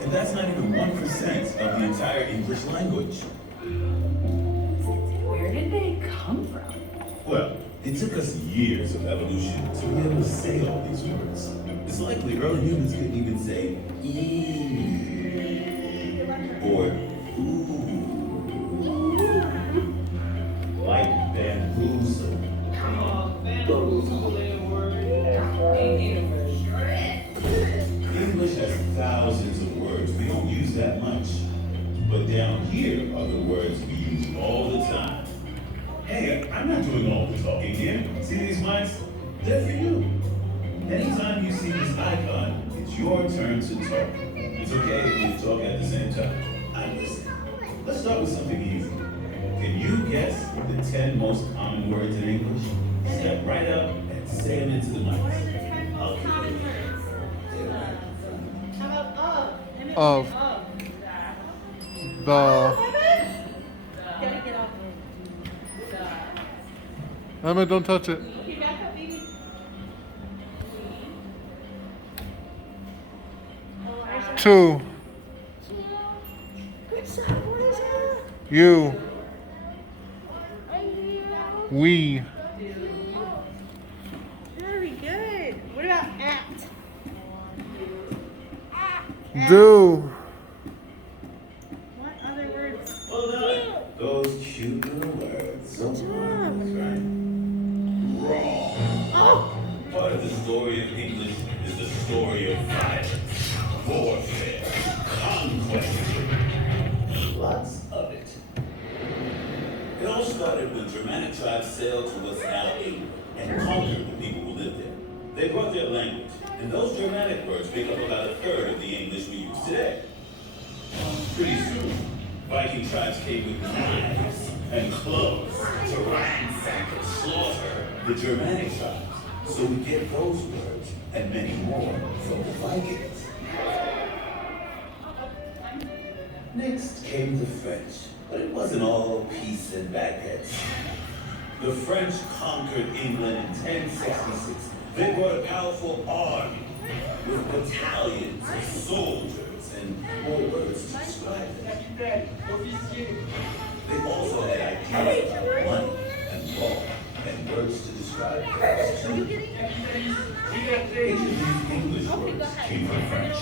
And that's not even 1% of the entire English language. Where did they come from? Well, it took us years of evolution to be able to say all these words. It's likely early humans couldn't even say "ee" or "ooh," like bamboozle. Come on, bamboozle ain't a word. Ain't even a word. English has thousands of words. We don't use that much. But down here are the words we use all the time. Hey, I'm not doing all the talking here. See these mics? They're for you. Anytime you see this icon, it's your turn to talk. It's okay if you talk at the same time. I'm listening. Let's start with something easy. Can you guess the 10 most common words in English? Step right up and say them into the mic. How about Of the. Gotta get off. Emma, don't touch it. Okay, back up, baby. Two. Good job, what is that? You. We. Very good. What about act? Do. What other words? Well done. Those cute little words. So wrong. Oh! Part of the story of English is the story of violence, warfare, conquest. Lots of it. It all started when Germanic tribes sailed to what's now England and conquered the people who lived there. They brought their language, and those Germanic words make up about a third of the English we use today. Pretty soon, Viking tribes came with knives and clubs to ransack and slaughter the Germanic tribes. So we get those words and many more from the Vikings. Next came the French, but it wasn't all peace and baguettes. The French conquered England in 1066. They brought a powerful army with battalions of soldiers and more words to describe them. They also had ideas about money and law and words to describe things too. Each of these English words came from French.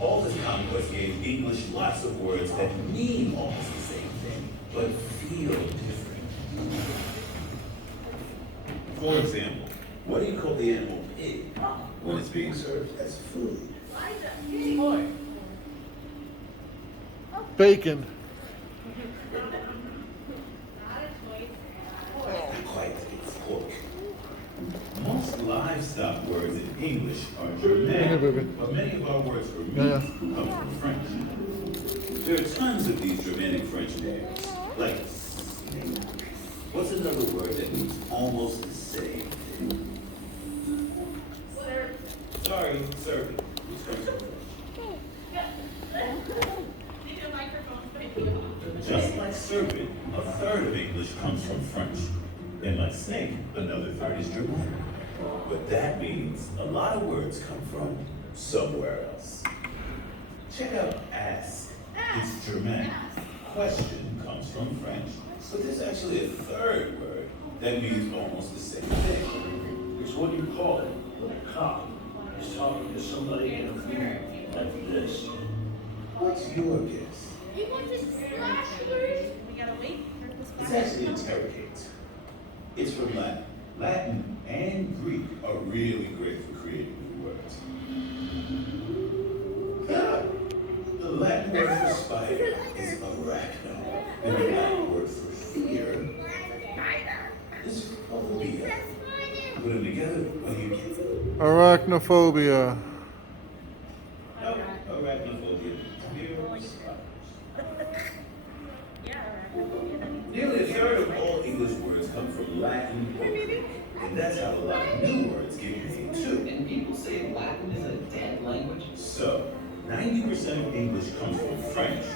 All this conquest gave English lots of words that mean almost the same thing, but feel different. For example, what do you call the animal pig when it's being served as food? Bacon. Not quite, it's pork. Most livestock words in English are Germanic, but many of our words for meat come from French. There are tons of these Germanic French names, like snake. What's another word that means almost the same thing? Sorry, servant, which comes from French. Just like serpent, a third of English comes from French. And like snake, another third is Germanic. But that means a lot of words come from somewhere else. Check out ask. It's Germanic. Question comes from French. But there's actually a third word that means almost the same thing. It's what you call it when a cop is talking to somebody in a room like this. What's your guess? You want this slash word? We gotta wait for this. It's actually interrogate. It's from Latin. Latin and Greek are really great for creating new words. The Latin word for spider is arachno, and the Latin word for fear is phobia. Put them together, what do you get? Arachnophobia. No, arachnophobia. Fear of spiders. Nearly a third of all English words come from Latin or Greek, and that's how a lot of new words get made too. And people say Latin is a dead language? So, 90% of English comes from French,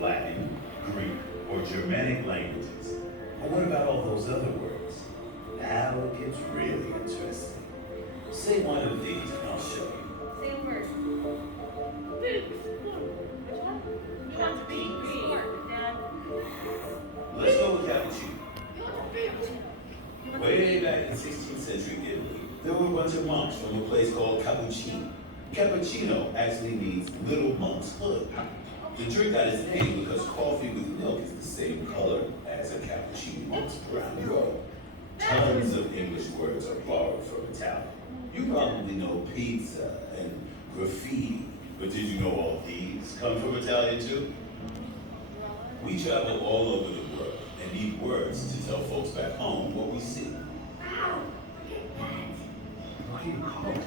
Latin, Greek, or Germanic languages. But what about all those other words? Now it gets really interesting. Say one of these and I'll show you. Same word. bunch of monks from a place called Cappuccino. Cappuccino actually means little monk's hood. The drink got its name because coffee with milk is the same color as a cappuccino monk's brown robe. Tons of English words are borrowed from Italian. You probably know pizza and graffiti, but did you know all these come from Italian too? We travel all over the world and need words to tell folks back home what we see. What do you call it?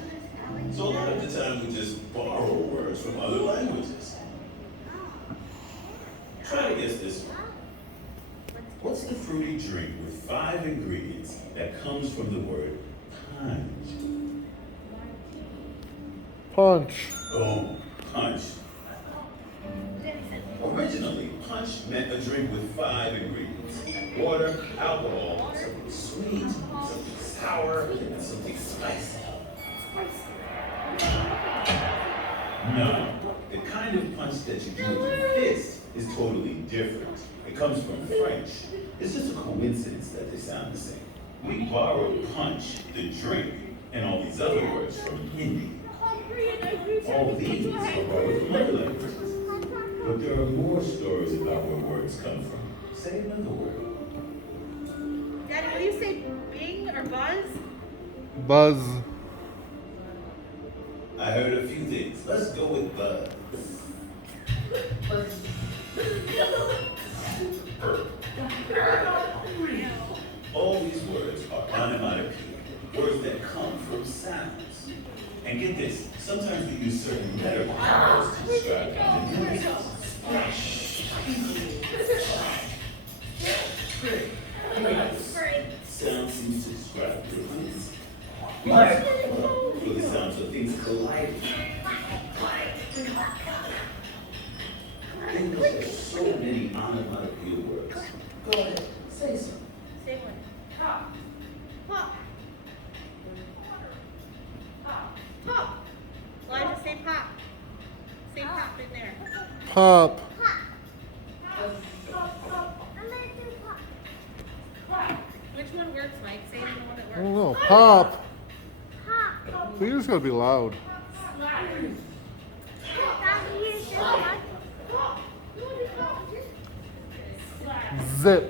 So a lot of the time we just borrow words from other languages. Try to guess this one. What's the fruity drink with 5 ingredients that comes from the word punch? Punch. Oh, punch. Originally, punch meant a drink with 5 ingredients. Water, alcohol, something sweet, something sour, and something spicy. No, the kind of punch that you do with your fist is totally different. It comes from French. It's just a coincidence that they sound the same. We borrowed punch, the drink, and all these other words from Hindi. All these are borrowed from other languages. But there are more stories about where words come from. Say another word. Daddy, will you say Bing or Buzz? Buzz. I heard a few things. Let's go with buzz. All these words are onomatopoeia, words that come from sounds. And get this, sometimes we use certain letter combos to describe them. Sound seems to describe things. For the sounds of things colliding. There's so many onomatopoeia words. Go ahead, say some. Say one. Pop. Pop. Pop. Why did you say pop? Say pop in there. Pop. Which one works, Mike? Say the one that I works. don't know. Pop. So you just gotta be loud. Zip.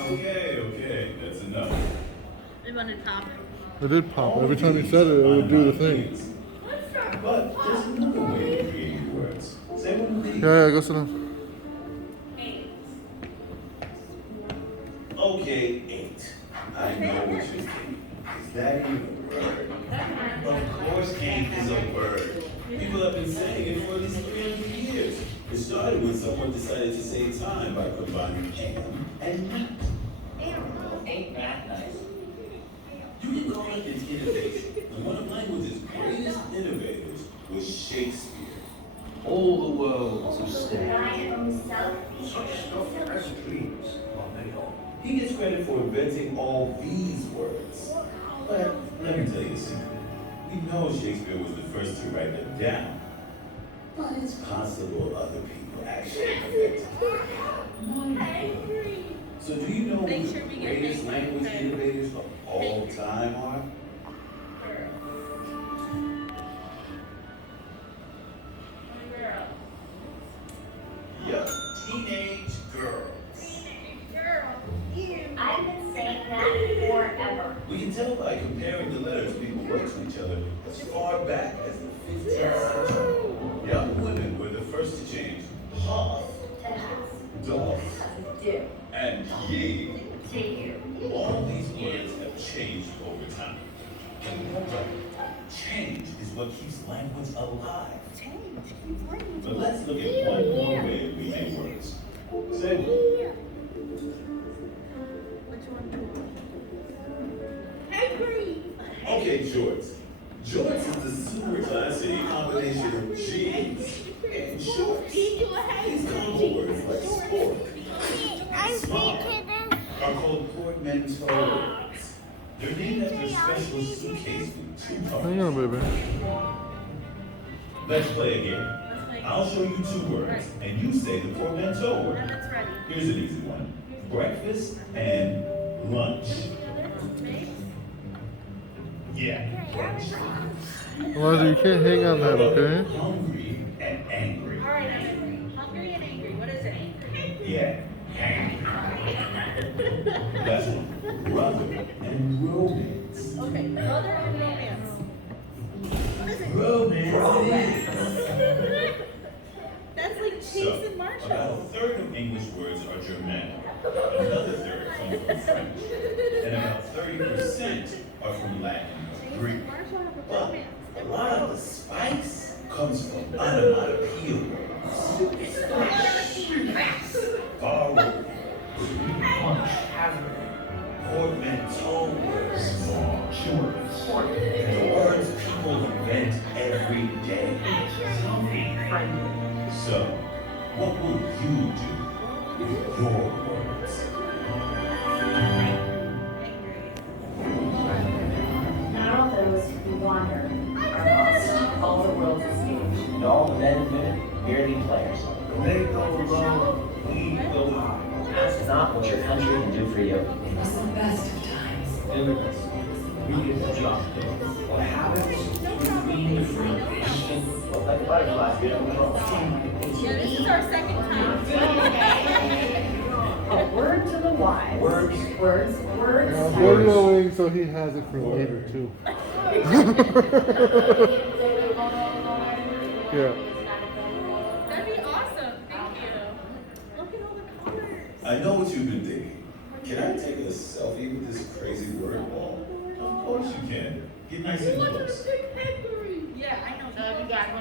Okay, that's enough. They wanted pop. It did pop. Every time you said it, it would do the thing. But there's another way to create words. Say one with me. Yeah, go sit down. Okay, 8. I know what you're thinking. Is that even a word? Of course 8 is a word. People have been saying it for at least 300 years. It started when someone decided to save time by combining am and not. Ain't that nice? You can call it an innovation. And one of language's greatest innovators was Shakespeare. All the worlds of stage. Such Stuff as dreams are made of. He gets credit for inventing all these words. But let me tell you a secret. We know Shakespeare was the first to write them down. But it's possible other people actually invented them. Hangry. So do you know Make who sure the we get greatest Hangry. language innovators of all time are? Yup, teenage girls. I've been saying that forever. We can tell by comparing the letters people wrote to each other as far back as the 15th century. Young women were the first to change half, doff, Do. and ye. To you. All these words have changed over time. And remember, change is what keeps language alive. But let's look at one more way of reading words. Say one. Which one? Hangry. Okay, jorts. Jorts is the super classic combination of jeans and shorts. These combo words like sport, smart, are called portmanteaus. They're named after a special suitcase with 2 parts. Hang on, baby. Let's play a game. Let's make I'll show you 2 words, and you say the portmanteau Then word. it's ready. Here's an easy one. Breakfast and lunch. Yeah, that's Elijah, you can't hang on that, okay? hungry and angry. All right, hungry and angry. What is it? Yeah, angry. That's brother and romance. Okay, mother and romance. What is it? Romance. That's like cheese So, and about marshmallows. a third of English words are Germanic. Another third come from French. And about 30% are from Latin or Cheese Greek. and marshmallows with But romance. a lot of the spice comes from onomatopoeia words. Borrow, punch, portmanteau words, and the words people invent every day. So, what will you do with your words? Not all those who wander are lost. All the world is huge. And all the men and women merely players. They go low, we go high. That's not what your country can do for you. It was the best of times. Immigrants, we get the job done. What happens is we need free nation. Well, like a butterfly, you don't know. Yeah, this is our second time. A word to the wise. Words. Words. Now, they're going, so he has it for later, too. Yeah. That'd be awesome. Thank you. Look at all the colors. I know what you've been thinking. Can I take a selfie with this crazy word ball? Of course you can. Get nice and close. Yeah, I know. You got one.